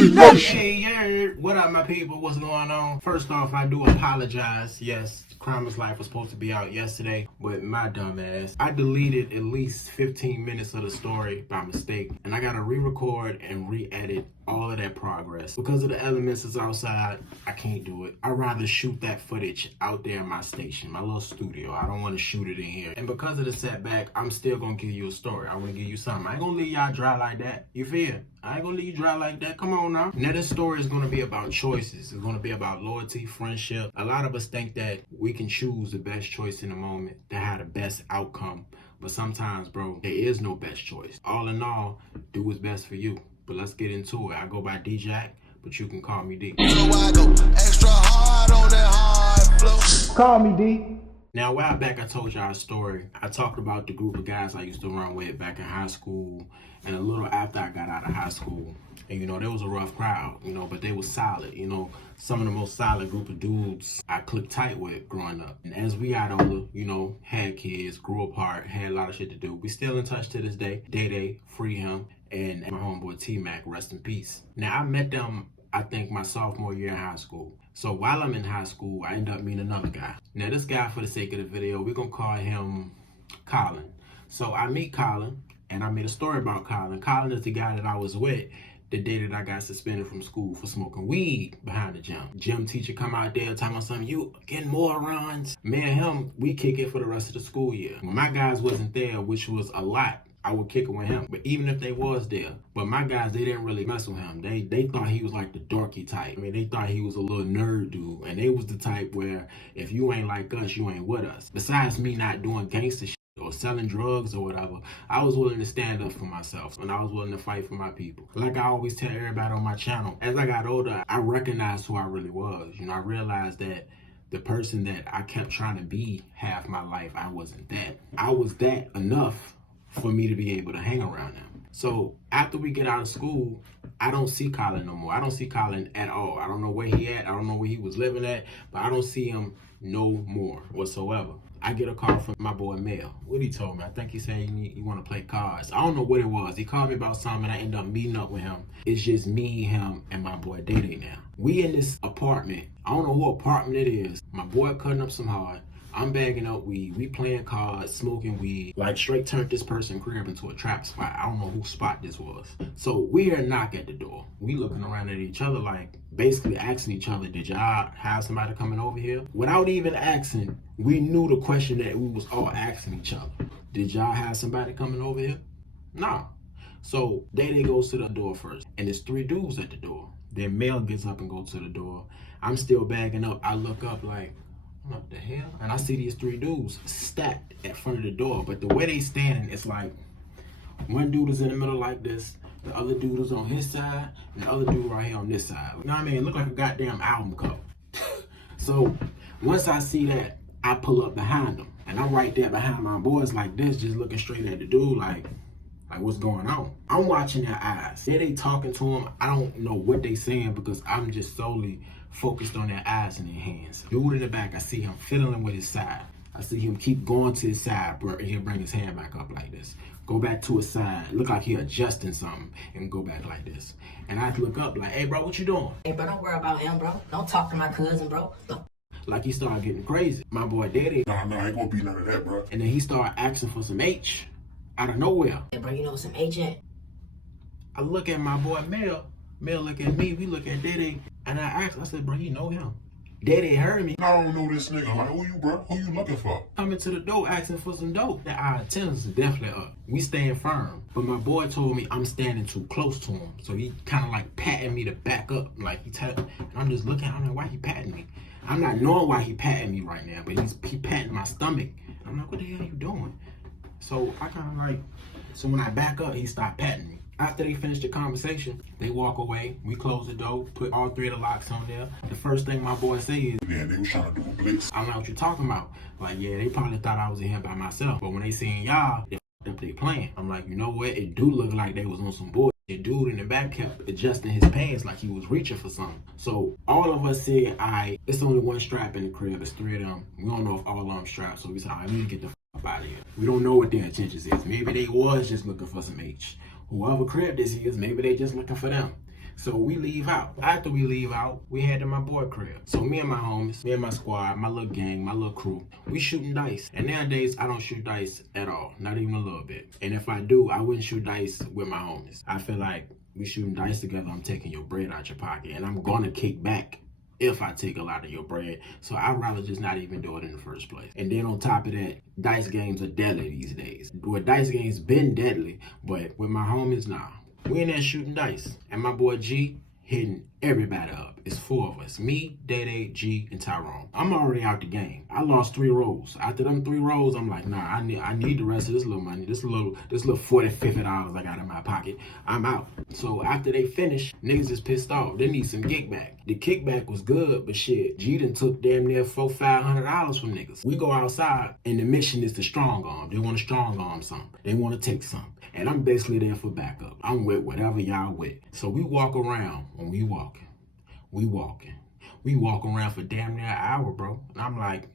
Hey, yeah, what up, my people? What's going on? First off, I do apologize. Yes, Crime is Life was supposed to be out yesterday, but my dumb ass, I deleted at least 15 minutes of the story by mistake, and I gotta re-record and re-edit all of that progress. Because of the elements that's outside, I can't do it. I'd rather shoot that footage out there in my station, my little studio. I don't want to shoot it in here. And because of the setback, I'm still gonna give you a story. I want to give you something. I ain't gonna leave y'all dry like that. You feel? I ain't gonna leave you dry like that. Come on now. Now this story is gonna be about choices. It's gonna be about loyalty, friendship. A lot of us think that we can choose the best choice in the moment to have the best outcome. But sometimes, bro, there is no best choice. All in all, do what's best for you. But let's get into it. I go by D-Jack, but you can call me D. So I go extra hard on that hard flow. Call me D. Now, a while back, I told y'all a story. I talked about the group of guys I used to run with back in high school and a little after I got out of high school. And, you know, there was a rough crowd, you know, but they were solid. You know, some of the most solid group of dudes I clicked tight with growing up. And as we got older, you know, had kids, grew apart, had a lot of shit to do. We still in touch to this day. Day, free him, and my homeboy T-Mac, rest in peace. Now, I met them, I think, my sophomore year in high school. So while I'm in high school, I end up meeting another guy. Now, this guy, for the sake of the video, we're going to call him Colin. So I meet Colin, and I made a story about Colin. Colin is the guy that I was with the day that I got suspended from school for smoking weed behind the gym. Gym teacher come out there telling me something, you getting morons. Me and him, we kick it for the rest of the school year. When my guys wasn't there, which was a lot, I would kick it with him. But even if they was there, but my guys, they didn't really mess with him. They thought he was like the dorky type. I mean, they thought he was a little nerd dude. And they was the type where if you ain't like us, you ain't with us. Besides me not doing gangster shit or selling drugs or whatever, I was willing to stand up for myself and I was willing to fight for my people. Like I always tell everybody on my channel, as I got older, I recognized who I really was. You know, I realized that the person that I kept trying to be half my life, I wasn't that. I was that enough for me to be able to hang around them. So after we get out of school, I don't see Colin no more. I don't see Colin at all. I don't know where he at. I don't know where he was living at, but I don't see him no more whatsoever. I get a call from my boy Mel. What he told me, I think he said he want to play cards. I don't know what it was. He called me about something and I end up meeting up with him. It's just me, him, and my boy Day now. We in this apartment. I don't know what apartment it is. My boy cutting up some hard. I'm bagging up weed, we playing cards, smoking weed, like straight turned this person's crib into a trap spot. I don't know whose spot this was. So we hear a knock at the door. We looking around at each other like, basically asking each other, did y'all have somebody coming over here? Without even asking, we knew the question that we was all asking each other. Did y'all have somebody coming over here? No. So Day goes to the door first, and there's 3 dudes at the door. Then Mel gets up and goes to the door. I'm still bagging up. I look up like, what the hell? And I see these 3 dudes stacked at front of the door. But the way they standing, it's like one dude is in the middle like this, the other dude is on his side, and the other dude right here on this side. You know what I mean? It look like a goddamn album cover. So once I see that, I pull up behind them. And I'm right there behind my boys like this, just looking straight at the dude like what's going on? I'm watching their eyes. They talking to him. I don't know what they saying because I'm just solely focused on their eyes and their hands. Dude in the back, I see him fiddling with his side. I see him keep going to his side, bro. He'll bring his hand back up like this. Go back to his side. Look like he adjusting something and go back like this. And I look up like, hey, bro, what you doing? Hey, bro, don't worry about him, bro. Don't talk to my cousin, bro. Like he started getting crazy. My boy Daddy. Nah, ain't gonna be none of that, bro. And then he started asking for some H out of nowhere. Hey, bro, you know some agent? I look at my boy Mel. Mel look at me. We look at Daddy. And I asked, I said, bro, you know him? Daddy heard me. I don't know this nigga. Like, who you, bro? Who you looking for? Coming to the door asking for some dope. Our attendance is definitely up. We staying firm. But my boy told me I'm standing too close to him. So he kind of like patting me to back up. Like and I'm just looking, I'm like, why he patting me? I'm not knowing why he patting me right now, but he patting my stomach. I'm like, what the hell are you doing? So I kind of like, so when I back up, he stopped patting me. After they finish the conversation, they walk away. We close the door, put all 3 of the locks on there. The first thing my boy says is, yeah, they was trying to do a blitz. I don't know what you're talking about. Like, yeah, they probably thought I was in here by myself. But when they seen y'all, they f***ed up they playing. I'm like, you know what? It do look like they was on some bullshit. The dude in the back kept adjusting his pants like he was reaching for something. So all of us said, it's only 1 strap in the crib. It's 3 of them. We don't know if all of them strapped. So we said, I need to get the f*** up out of here. We don't know what their intentions is. Maybe they was just looking for some H. Whoever crib this is, maybe they just looking for them. So we leave out. After we leave out, we head to my boy crib. So me and my homies, me and my squad, my little gang, my little crew, we shooting dice. And nowadays, I don't shoot dice at all, not even a little bit. And if I do, I wouldn't shoot dice with my homies. I feel like we shooting dice together, I'm taking your bread out your pocket, and I'm gonna kick back if I take a lot of your bread. So I'd rather just not even do it in the first place. And then on top of that, dice games are deadly these days. Well, dice games been deadly, but with my homies, nah. We in there shooting dice, and my boy G hitting everybody up. It's 4 of us, me, Day, G, and Tyrone. I'm already out the game. I lost 3 rolls. After them 3 rolls, I'm like, nah, I need the rest of this little money. This little $40, $50 I got in my pocket. I'm out. So after they finish, niggas is pissed off. They need some kickback. The kickback was good, but shit, G done took damn near $400-$500 from niggas. We go outside, and the mission is to strong arm. They want to strong arm something. They want to take something. And I'm basically there for backup. I'm with whatever y'all with. So we walk around. When we walking. We walk around for damn near an hour, bro. And I'm like,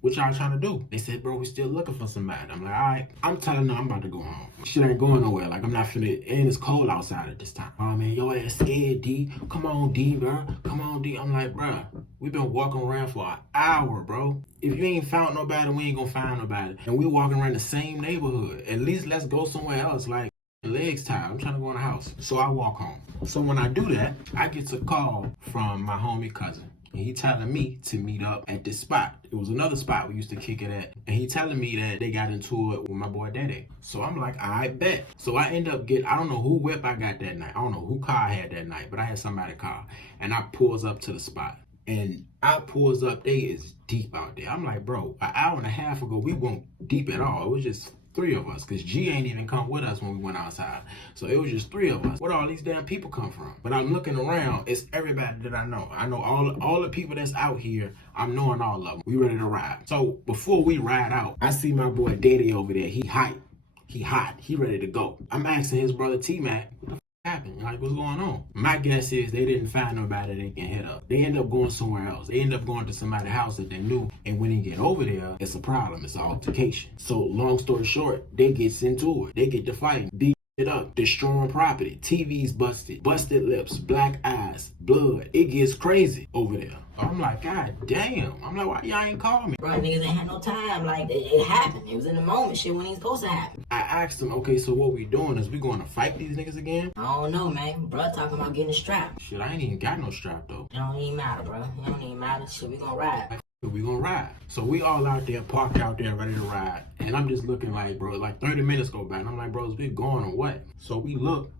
what y'all trying to do? They said, bro, we still looking for somebody. I'm like, all right. I'm telling them I'm about to go home. Shit ain't going nowhere. Like, I'm not finna, and it's cold outside at this time. Oh, man, your ass scared, D. Come on, D, bro. Come on, D. I'm like, bro, we've been walking around for an hour, bro. If you ain't found nobody, we ain't gonna find nobody. And we walking around the same neighborhood. At least let's go somewhere else. Like, legs tired. I'm trying to go in the house. So I walk home. So when I do that, I get a call from my homie cousin. And he telling me to meet up at this spot. It was another spot we used to kick it at. And he telling me that they got into it with my boy Daddy. So I'm like, I bet. So I end up I don't know who whip I got that night. I don't know who car I had that night, but I had somebody's car. And I pulls up to the spot. And I pulls up, they is deep out there. I'm like, bro, an hour and a half ago, we weren't deep at all. It was just 3 of us, because G ain't even come with us when we went outside. So it was just 3 of us. Where all these damn people come from? But I'm looking around, it's everybody that I know. I know all the people that's out here. I'm knowing all of them. We ready to ride. So before we ride out, I see my boy Daddy over there. He hype. He hot. He ready to go. I'm asking his brother T-Mac, what the happened? Like, what's going on? My guess is they didn't find nobody they can hit up. They end up going somewhere else. They end up going to somebody's house that they knew, and when they get over there, it's a problem. It's an altercation. So long story short, they gets into it. They get to fighting, beat it up, destroying property, TVs busted lips, black eyes, blood. It gets crazy over there. I'm like, God damn. I'm like, why y'all ain't call me? Bro, niggas ain't had no time. Like, it happened. It was in the moment. Shit wasn't even supposed to happen. I asked him, okay, so what we doing? Is we going to fight these niggas again? I don't know, man. Bro, talking about getting a strap. Shit, I ain't even got no strap, though. It don't even matter, bro. It don't even matter. Shit, we gonna ride. We gonna ride. So we all out there, parked out there, ready to ride. And I'm just looking like, bro, like 30 minutes go by. And I'm like, bro, is we going or what? So we look.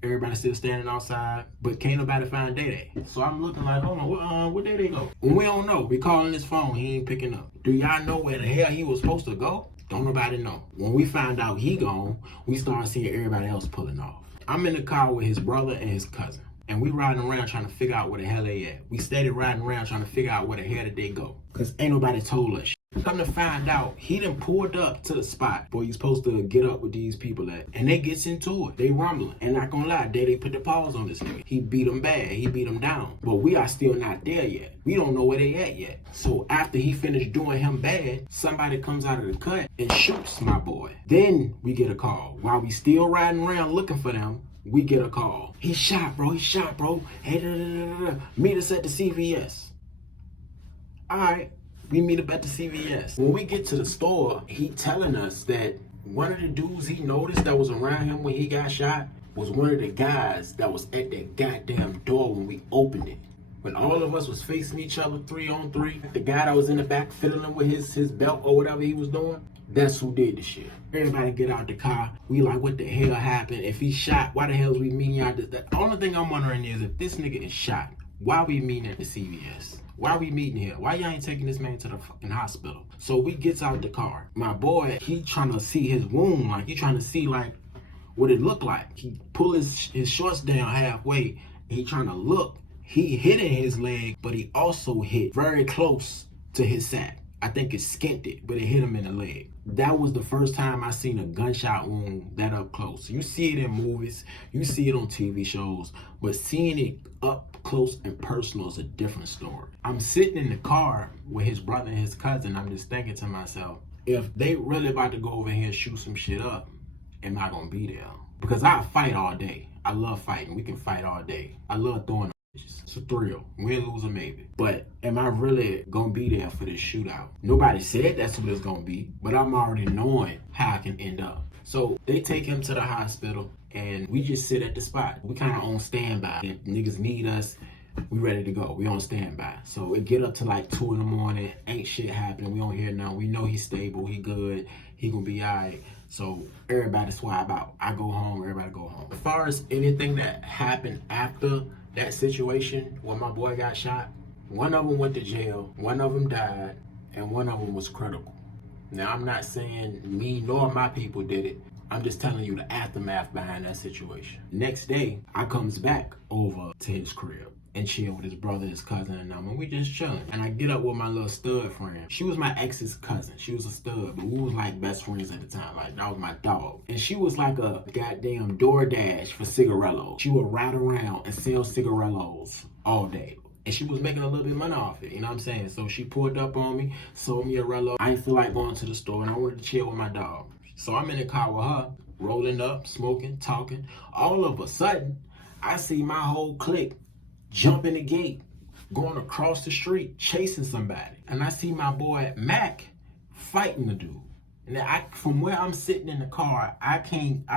Everybody still standing outside, but can't nobody find Day. So I'm looking like, hold on, where Day go? When we don't know, we calling his phone, he ain't picking up. Do y'all know where the hell he was supposed to go? Don't nobody know. When we find out he gone, we start seeing everybody else pulling off. I'm in the car with his brother and his cousin. And we riding around trying to figure out where the hell they at. We steady riding around trying to figure out where the hell did they go. Cause ain't nobody told us. Come to find out, he done pulled up to the spot where you supposed to get up with these people at. And they gets into it. They rumbling. And not gonna lie, they put the paws on this nigga. He beat them bad. He beat them down. But we are still not there yet. We don't know where they at yet. So after he finished doing him bad, somebody comes out of the cut and shoots my boy. Then we get a call. While we still riding around looking for them, we get a call. He shot, bro. He shot, bro. Hey, meet us at the CVS. All right. We meet up at the CVS. When we get to the store, he telling us that one of the dudes he noticed that was around him when he got shot was one of the guys that was at that goddamn door when we opened it. When all of us was facing each other 3-on-3, the guy that was in the back fiddling with his belt or whatever he was doing, that's who did the shit. Everybody get out the car. We like, what the hell happened? If he shot, why the hell is we meeting out? The only thing I'm wondering is if this nigga is shot, why we meeting at the CVS? Why we meeting here? Why y'all ain't taking this man to the fucking hospital? So we gets out the car. My boy, he trying to see his wound. Like, he trying to see, like, what it looked like. He pull his shorts down halfway. And he trying to look. He hit in his leg, but he also hit very close to his sack. I think it skinned it, but it hit him in the leg. That was the first time I seen a gunshot wound that up close. You see it in movies, you see it on TV shows, but seeing it up close and personal is a different story. I'm sitting in the car with his brother and his cousin. I'm just thinking to myself, if they really about to go over here and shoot some shit up, am I gonna be there? Because I fight all day. I love fighting. We can fight all day. I love throwing bitches. It's a thrill. Win, lose, or maybe. But am I really gonna be there for this shootout? Nobody said that's what it's gonna be, but I'm already knowing how I can end up. So they take him to the hospital and we just sit at the spot. We kind of on standby. If niggas need us, we ready to go. We on standby. So it get up to like 2 in the morning. Ain't shit happening. We don't hear nothing. We know he's stable. He good. He gonna be all right. So everybody swab out. I go home. Everybody go home. As far as anything that happened after that situation when my boy got shot, one of them went to jail. One of them died. And one of them was critical. Now, I'm not saying me nor my people did it. I'm just telling you the aftermath behind that situation. Next day, I comes back over to his crib and chill with his brother, his cousin, and them, and we just chilling. And I get up with my little stud friend. She was my ex's cousin. She was a stud, but we was like best friends at the time. Like, that was my dog. And she was like a goddamn DoorDash for cigarillos. She would ride around and sell cigarillos all day. And she was making a little bit of money off it, you know what I'm saying? So she pulled up on me, sold me a Rello. I didn't feel like going to the store, and I wanted to chill with my dog. So I'm in the car with her, rolling up, smoking, talking. All of a sudden, I see my whole clique jump in the gate, going across the street, chasing somebody. And I see my boy Mac fighting the dude. And from where I'm sitting in the car, I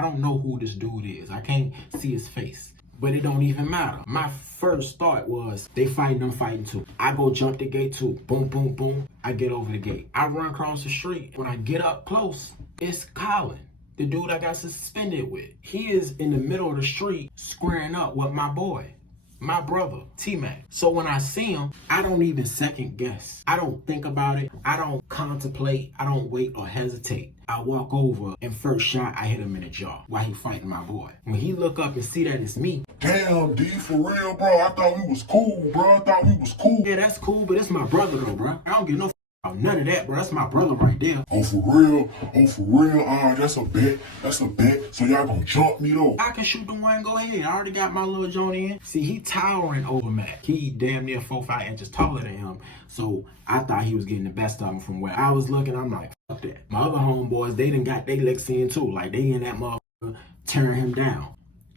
don't know who this dude is. I can't see his face. But it don't even matter. My first thought was, they fighting, I'm fighting too. I go jump the gate too. Boom, boom, boom. I get over the gate. I run across the street. When I get up close, it's Colin, the dude I got suspended with. He is in the middle of the street squaring up with my boy, my brother, T-Mac. So when I see him, I don't even second guess. I don't think about it. I don't contemplate. I don't wait or hesitate. I walk over and first shot, I hit him in the jaw while he fighting my boy. When he look up and see that it's me. Damn, D, for real, bro. I thought we was cool, bro. I thought we was cool. Yeah, that's cool, but it's my brother though, bro. I don't give no about none of that, bro. That's my brother right there. Oh, for real? Oh, for real? That's a bet. That's a bet. So y'all gonna jump me though? I can shoot the one, go ahead. I already got my little joint in. See, he towering over Mac. He damn near 4-5 inches taller than him. So I thought he was getting the best of him from where I was looking. I'm like, fuck that. My other homeboys, they done got their licks in too. Like, they in that motherfucker tearing him down.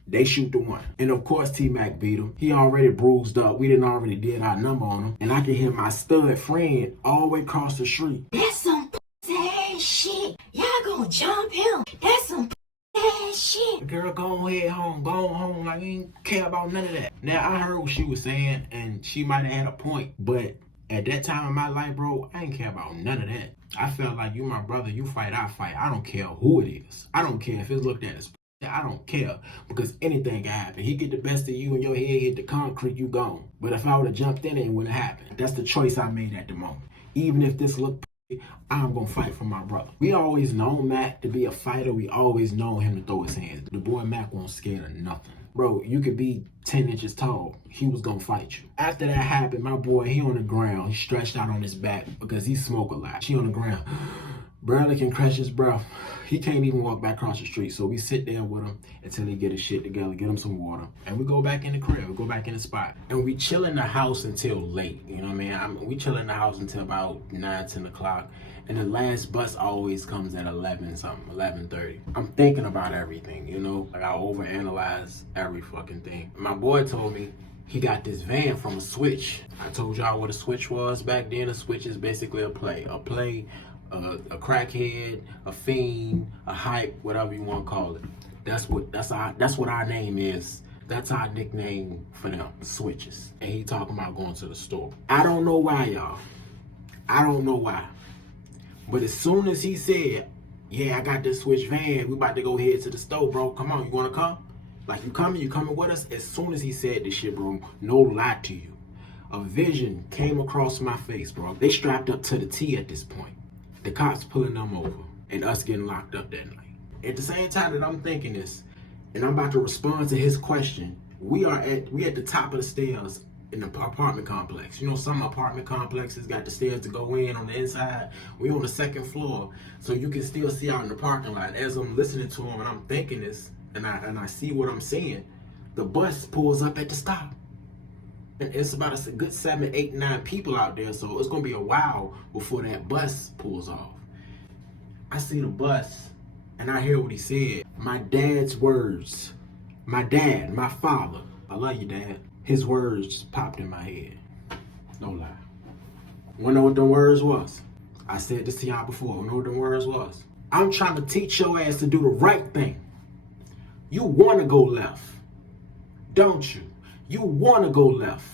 They shoot the one. And of course, T-Mac beat him. He already bruised up. We didn't already did our number on him. And I can hear my stud friend all the way across the street. That's some pussy ass shit. Y'all gonna jump him. That's some pussy ass shit. Girl, go ahead home. Go home. Like, I ain't care about none of that. Now, I heard what she was saying, and she might have had a point. But at that time in my life, bro, I ain't care about none of that. I felt like you my brother. You fight, I fight. I don't care who it is. I don't care if it's looked at as I don't care, because anything can happen. He get the best of you and your head hit the concrete, you gone. But if I would have jumped in, it wouldn't have happened. That's the choice I made at the moment. Even if this looked, I'm gonna fight for my brother. We always known Mac to be a fighter. We always known him to throw his hands. The boy Mac won't scared of nothing. Bro, you could be 10 inches tall. He was gonna fight you. After that happened, my boy, he on the ground. He stretched out on his back because he smoke a lot. He on the ground. Barely can catch his breath. He can't even walk back across the street. So we sit there with him until he get his shit together, get him some water. And we go back in the crib, we go back in the spot. And we chill in the house until late, you know what I mean? We chill in the house until about 9, 10 o'clock. And the last bus always comes at 11 something, 11:30. I'm thinking about everything, you know? Like, I overanalyze every fucking thing. My boy told me he got this van from a Switch. I told y'all what a Switch was back then. A Switch is basically a play. A crackhead, a fiend, a hype, whatever you want to call it. That's what our name is. That's our nickname for them, Switches. And he talking about going to the store. I don't know why, y'all. I don't know why. But as soon as he said, yeah, I got this Switch van, we about to go head to the store, bro. Come on, you want to come? Like, you coming with us? As soon as he said this shit, bro, no lie to you, a vision came across my face, bro. They strapped up to the T at this point. The cops pulling them over and us getting locked up that night. At the same time that I'm thinking this, and I'm about to respond to his question, we at the top of the stairs in the apartment complex. You know, some apartment complexes got the stairs to go in on the inside. We on the second floor, so you can still see out in the parking lot. As I'm listening to him and I'm thinking this, and I see what I'm seeing, the bus pulls up at the stop. And it's about a good 7, 8, 9 people out there, so it's gonna be a while before that bus pulls off. I see the bus, and I hear what he said. My dad's words My dad, my father, I love you, Dad. His words just popped in my head. No lie. Wanna know what them words was? I said this to y'all before. Wanna know what them words was? I'm trying to teach your ass to do the right thing. You wanna go left, don't you? You wanna go left.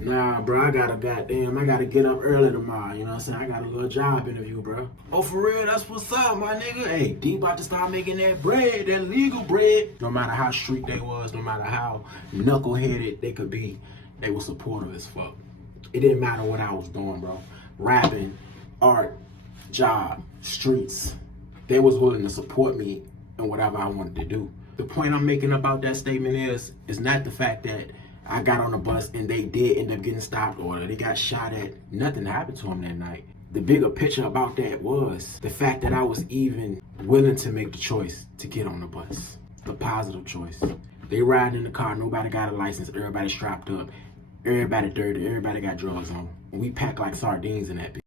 Nah, bro, I gotta get up early tomorrow, you know what I'm saying? I got a little job interview, bro. Oh, for real, that's what's up, my nigga. Hey, D about to start making that bread, that legal bread. No matter how street they was, no matter how knuckleheaded they could be, they were supportive as fuck. It didn't matter what I was doing, bro. Rapping, art, job, streets. They was willing to support me in whatever I wanted to do. The point I'm making about that statement is not the fact that I got on the bus and they did end up getting stopped or they got shot at. Nothing happened to them that night. The bigger picture about that was the fact that I was even willing to make the choice to get on the bus. The positive choice. They riding in the car, nobody got a license, everybody strapped up, everybody dirty, everybody got drugs on. We packed like sardines in that bitch.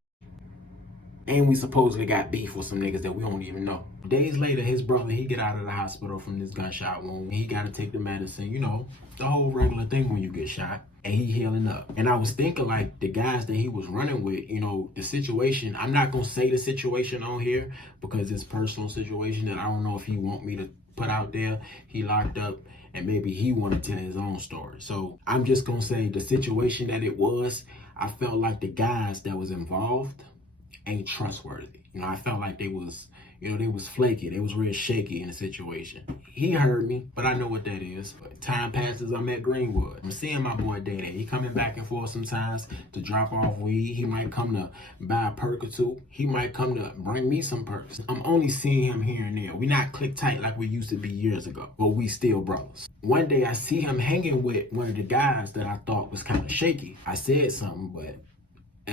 And we supposedly got beef with some niggas that we don't even know. Days later, his brother, he get out of the hospital from this gunshot wound. He got to take the medicine, you know, the whole regular thing when you get shot. And he healing up. And I was thinking like the guys that he was running with, you know, the situation, I'm not going to say the situation on here because it's personal situation that I don't know if he want me to put out there. He locked up and maybe he want to tell his own story. So I'm just going to say the situation that it was, I felt like the guys that was involved ain't trustworthy. You know, I felt like they was flaky. They was real shaky in the situation. He heard me, but I know what that is. Time passes, I'm at Greenwood. I'm seeing my boy Day Day. He coming back and forth sometimes to drop off weed. He might come to buy a perk or two. He might come to bring me some perks. I'm only seeing him here and there. We not click tight like we used to be years ago, but we still brothers. One day I see him hanging with one of the guys that I thought was kind of shaky. I said something, but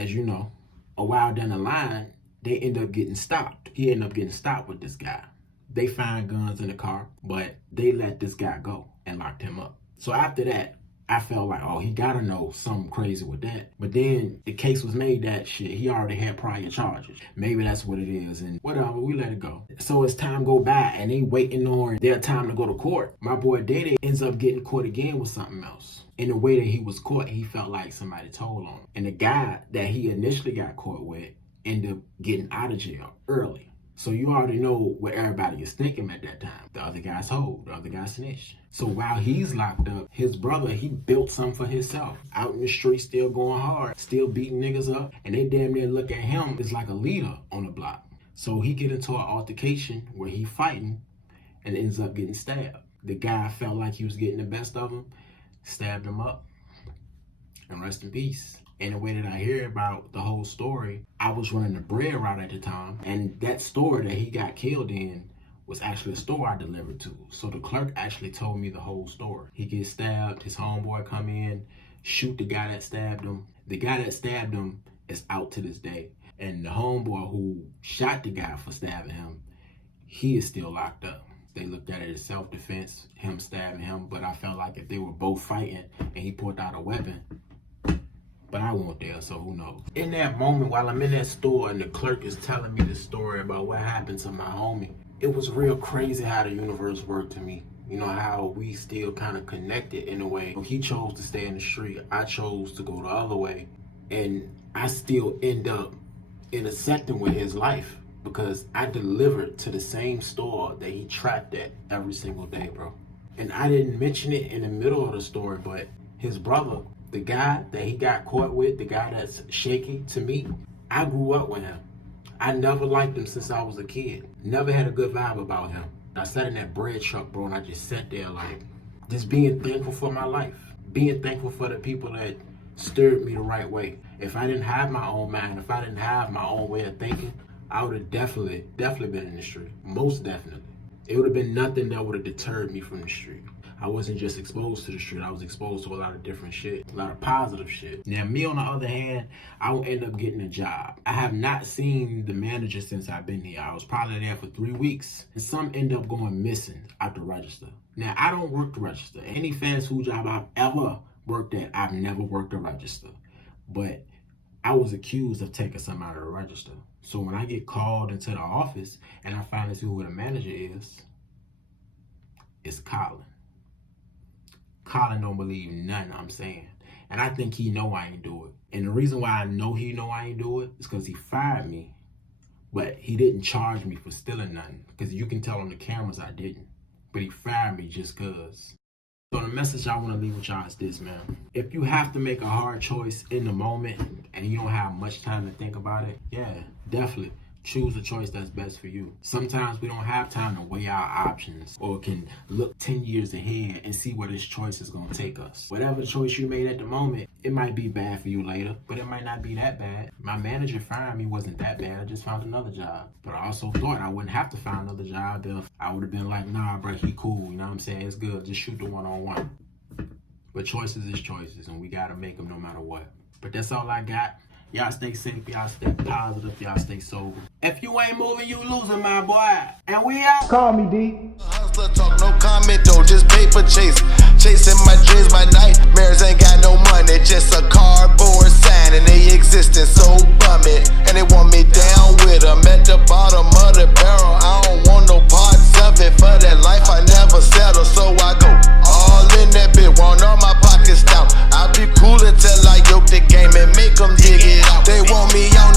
as you know, a while down the line, they end up getting stopped. He ended up getting stopped with this guy. They find guns in the car, but they let this guy go and locked him up. So after that, I felt like, oh, he gotta know something crazy with that. But then the case was made that shit, he already had prior charges. Maybe that's what it is, and whatever, we let it go. So as time go by and they waiting on their time to go to court, my boy Dede ends up getting caught again with something else. In the way that he was caught, he felt like somebody told on him. And the guy that he initially got caught with ended up getting out of jail early. So you already know what everybody is thinking at that time. The other guy's hold, the other guy snitched. So while he's locked up, his brother, he built something for himself. Out in the street, still going hard, still beating niggas up. And they damn near look at him as like a leader on the block. So he get into an altercation where he fighting and ends up getting stabbed. The guy felt like he was getting the best of him, stabbed him up, and rest in peace. And the way that I hear about the whole story, I was running the bread route at the time, and that store that he got killed in was actually a store I delivered to. So the clerk actually told me the whole story. He gets stabbed, his homeboy come in, shoot the guy that stabbed him. The guy that stabbed him is out to this day. And the homeboy who shot the guy for stabbing him, he is still locked up. They looked at it as self-defense, him stabbing him, but I felt like if they were both fighting and he pulled out a weapon, but I wasn't there, so who knows. In that moment, while I'm in that store and the clerk is telling me the story about what happened to my homie, it was real crazy how the universe worked to me. You know, how we still kind of connected in a way. He chose to stay in the street. I chose to go the other way. And I still end up intersecting with his life because I delivered to the same store that he trapped at every single day, bro. And I didn't mention it in the middle of the story, but his brother, the guy that he got caught with, the guy that's shaky to me, I grew up with him. I never liked him since I was a kid. Never had a good vibe about him. I sat in that bread truck, bro, and I just sat there like, just being thankful for my life. Being thankful for the people that steered me the right way. If I didn't have my own mind, if I didn't have my own way of thinking, I would have definitely been in the street. Most definitely. It would have been nothing that would have deterred me from the street. I wasn't just exposed to the street. I was exposed to a lot of different shit, a lot of positive shit. Now, me on the other hand, I will end up getting a job. I have not seen the manager since I've been here. I was probably there for 3 weeks, and some end up going missing out the register. Now, I don't work the register. Any fast food job I've ever worked at, I've never worked the register. But I was accused of taking something out of the register. So when I get called into the office and I finally see who the manager is, it's Colin. Colin don't believe nothing I'm saying. And I think he know I ain't do it. And the reason why I know he know I ain't do it is because he fired me. But he didn't charge me for stealing nothing. Because you can tell on the cameras I didn't. But he fired me just cause. So the message I want to leave with y'all is this, man. If you have to make a hard choice in the moment and you don't have much time to think about it, yeah, definitely choose a choice that's best for you. Sometimes we don't have time to weigh our options or can look 10 years ahead and see where this choice is going to take us. Whatever the choice you made at the moment, it might be bad for you later, but it might not be that bad. My manager firing me wasn't that bad. I just found another job. But I also thought I wouldn't have to find another job if I would have been like, nah, bro, he cool. You know what I'm saying? It's good. Just shoot the one-on-one. But choices is choices, and we got to make them no matter what. But that's all I got. Y'all stay safe, y'all stay positive, y'all stay sober. If you ain't moving, you losing, my boy. And we out. Call me, D. Hustler talk, no comment though, just paper chase. Chasing my dreams, my nightmares ain't got no money. Just a cardboard sign and they existing so bummy. And they want me down with them at the bottom of the barrel. I don't want no parts of it. For that life I never settle, so I go all in that bit. Want all my pockets down. I'll be cool until I yoke the game and make them dig it out. They want me on